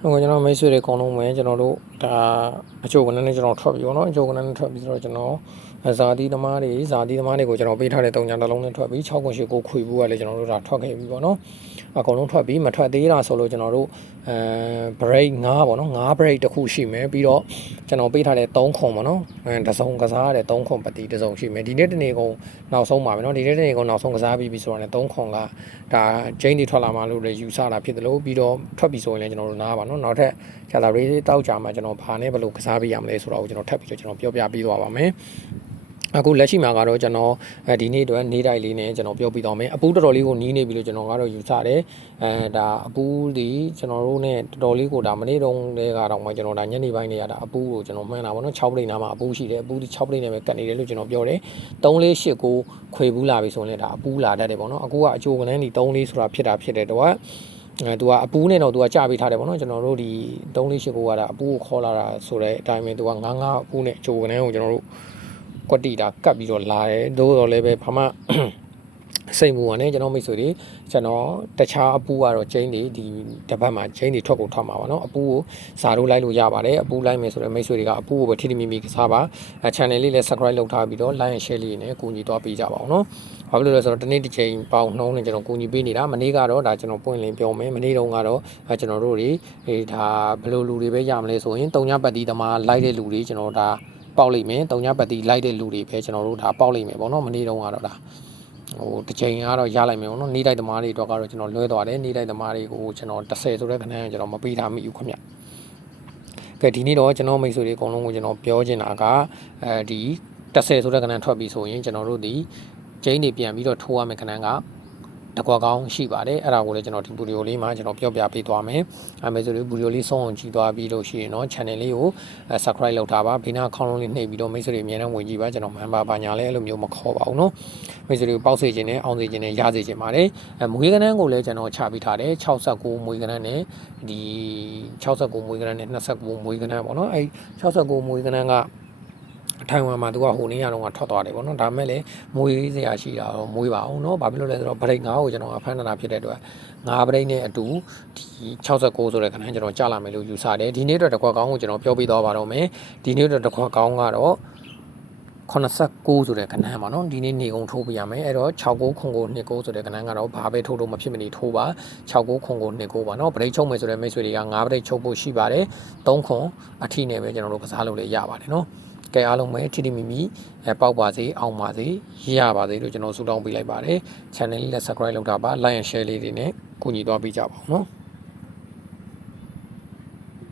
ဟိုကျွန်တော်မိတ်ဆွေတွေအကုန်လုံးပဲကျွန်တော်တို့ ဒါအချို့ကလည်းကျွန်တော်ထွက်ပြီးပေါ့နော်အချို့ကလည်းထွက်ပြီးဆိုတော့ကျွန်တော်ဇာတိသမားတွေဇာတိသမားတွေကိုကျွန်တော်ပေးထားတဲ့တုံညာတစ်လုံးနဲ့ထွက်ပြီး6ခုရှိကိုခွေဘူးကလည်းကျွန်တော်တို့ဒါထွက်ခဲ့ပြီပေါ့နော်အကုန်လုံးထွက်ပြီးမထွက်သေးတာဆိုလို့ကျွန်တော်တို့အဲ break 9ပေါ့နော်9 break တစ်ခုရှိမယ်ပြီးတော့ကျွန်တော်ပေးထားတဲ့3ခွန်ပေါ့နော်အဲတစ်စုံကစားရတဲ့3ခွန်ပတိတစ်စုံရှိမယ်ဒီနေ့တနေ့ကုန်နောက်ဆုံးပါပဲနော်ဒီနေ့တနေ့ကုန်နောက်ဆုံးကစားပြီးပြီဆိုတော့လည်း3ခွန်ကဒါချင်းတွေထွက်လာမှလို့လည်းယူဆတာဖြစ်တယ်လို့ပြီးတော့ထွက်ပြီဆိုရင်လည်းကျွန်တော်တို့နားပါနော်နောက်ထပ်ကျလာရေးတောက်ကြမှာကျွန်တော်ဘာနဲ့ဘယ်လိုကစားပေးရမလဲဆိုတော့ကျွန်တော်ထပ်ပြီးတော့ကျွန်တော်ပြောပြပေးသွားပါမယ်အခုလက်ရှိမှာကတော့ကျွန်တော်အဲဒီနေ့အတွက်နေ့တိုင်းလေးနဲ့ကျွန်တော်ပြောပြသွားမယ်အပူတော်တော်လေးကိုနီးနေပြီလို့ကျွန်တော်ကတော့ယူဆတယ်အဲဒါအပူဒီကျွန်တော်တို့ ਨੇ တော်တော်လေးကိုဒါမနေ့တုန်းကကတော့မှကျွန်တော်ဒါညနေပိုင်းနေရတာအပူကိုကျွန်တော်မှန်းတာပေါ့နော်6ပိတ်နာမှာအပူရှိတယ်အပူဒီ6ပိတ်နဲ့ပဲကတ်နေတယ်လို့ကျွန်တော်ပြောတယ်3 4 8ကိုခွေဘူးလာပြီဆိုရင်လည်းဒါအပူလာတတ်တယ်ပေါ့နော်အခုကအချိုကလန်းဒီ3 4ဆိုတာဖြစ်တာဖြစ်တယ်တော့ အဲသူကအပူနဲ့တော့သူကကြာပေးထားတယ်ပေါ့နော်ကျွန်တော်တို့ဒီ3 4 8ကိုကဒါအပူကိုခေါ်လာတာဆိုတဲ့အတိုင်းပဲသူက9 9အပူနဲ့အချိုကလန်းကိုကျွန်တော်တို့ကွက်တီတာကတ်ပြီးတော့လာတယ်သို့တော်လည်းပဲဘာမှ စိတ်မူပါနဲ့ကျွန်တော်မိတ်ဆွေတွေကျွန်တော်တခြားအပူကတော့ကျင်းတွေဒီတပတ်မှာကျင်းတွေထွက်ကုန်ထွက်မှာပါနော်အပူကိုစာတို့လိုက်လို့ရပါတယ်အပူလိုက်မယ်ဆိုတော့မိတ်ဆွေတွေကအပူကိုပဲထိထိမိမိကစားပါ channel လေးလည်း subscribe လုပ်ထားပြီးတော့ like and share လေးနဲ့ကူညီသွားပေးကြပါအောင်နော်ဘာဖြစ်လို့လဲဆိုတော့ဒီနေ့တစ်ချိန်ပေါင်နှုံးနဲ့ကျွန်တော်ကူညီပေးနေတာမနေ့ကတော့ဒါကျွန်တော်ပွင့်လင်းပြောမယ်မနေ့တုန်းကတော့ကျွန်တော်တို့တွေဒါဘယ်လိုလူတွေပဲရမလဲဆိုရင်တုံညပတ်တီသမားလိုက်တဲ့လူတွေကျွန်တော်ဒါပေါက်လိမ့်မယ်တုံညပတ်တီလိုက်တဲ့လူတွေပဲကျွန်တော်တို့ဒါပေါက်လိမ့်မယ်ပေါ့နော်မနေ့တုန်းကတော့ဒါ ဟိုတစ်ချိန်ကတော့ရလိုက်မယ်ပေါ့နော်နေတိုက်သမားတွေတော့ကတော့ကျွန်တော်လွဲသွားတယ်နေတိုက်သမားတွေကိုကျွန်တော်30ဆိုတဲ့ခဏကိုကျွန်တော်မပေးထားမိဘူးခင်ဗျကဲဒီနေ့တော့ကျွန်တော်မိတ်ဆွေတွေအကုန်လုံးကိုကျွန်တော်ပြောချင်တာကအဲဒီ30ဆိုတဲ့ခဏထွက်ပြီဆိုရင်ကျွန်တော်တို့ဒီကျင်းတွေပြန်ပြီးတော့ထိုးရမယ်ခဏက တကွာကောင်းရှိပါတယ်အဲ့ဒါကိုလည်းကျွန်တော်ဒီဗီဒီယိုလေးမှာကျွန်တော်ပြောပြပေးသွားမယ်အဲမဲ့ဆိုလို့ဗီဒီယိုလေးဆုံးအောင်ကြည့်သွားပြီးလို့ရှိရင်တော့ channel လေးကို subscribe လုပ်ထားပါဘေးနားခေါင်းလုံးလေးနှိပ်ပြီးတော့မိတ်ဆွေတွေအများနဲ့ဝင်ကြည့်ပါကျွန်တော်မှန်ပါပါညာလဲအဲ့လိုမျိုးမခေါ်ပါဘူးเนาะ မိတ်ဆွေတွေကိုပေါက်စေခြင်းနဲ့အောင်စေခြင်းနဲ့ရစေခြင်းပါတယ်အဲမွေးကနန်းကိုလည်းကျွန်တော်ချပေးထားတယ်69မွေးကနန်းနဲ့ဒီ69မွေးကနန်းနဲ့29မွေးကနန်းပေါ့နော်အဲ69မွေးကနန်းက ထိုင်ဝမ်မှာသူကဟိုနေ့ရတော့ကထွက်သွားတယ်ပေါ့နော်ဒါမဲ့လည်းမွေးစရာရှိတာတော့မွေးပါအောင်နော်ဘာဖြစ်လို့လဲဆိုတော့ဗရိတ်9ကိုကျွန်တော်အဖမ်းနာဖြစ်တဲ့အတွက်9ဗရိတ်နဲ့အတူဒီ69ဆိုတဲ့ခဏကျွန်တော်ကြာလာမယ်လို့ယူဆတယ်ဒီနေ့အတွက်တစ်ခွက်ကောင်းကိုကျွန်တော်ပြောပြသွားပါတော့မယ်ဒီနေ့အတွက်တစ်ခွက်ကောင်းကတော့89ဆိုတဲ့ကဏ္ဍပါနော်ဒီနေ့နေကုန်ထိုးပြရမယ်အဲ့တော့69ခွန်ကို29ဆိုတဲ့ကဏ္ဍကတော့ဘာပဲထိုးလို့မဖြစ်မနေထိုးပါ69ခွန်ကို29ပါနော်ဗရိတ်ချုပ်မယ်ဆိုတဲ့မိတ်ဆွေတွေက9ဗရိတ်ချုပ်ဖို့ရှိပါတယ်3ခွန်အထိနဲ့ပဲကျွန်တော်တို့ကစားလို့လည်းရပါတယ်နော် ကဲအားလုံးပဲထိထိမိမိအဲပေါက်ပါစေအောင်ပါစေရပါစေလို့ကျွန်တော်ဆုတောင်းပေးလိုက်ပါတယ် channel လေးလည်း subscribe လုပ်တာပါ like and share လေးတွေနဲ့ကူညီသွားပေးကြပါဦးနော်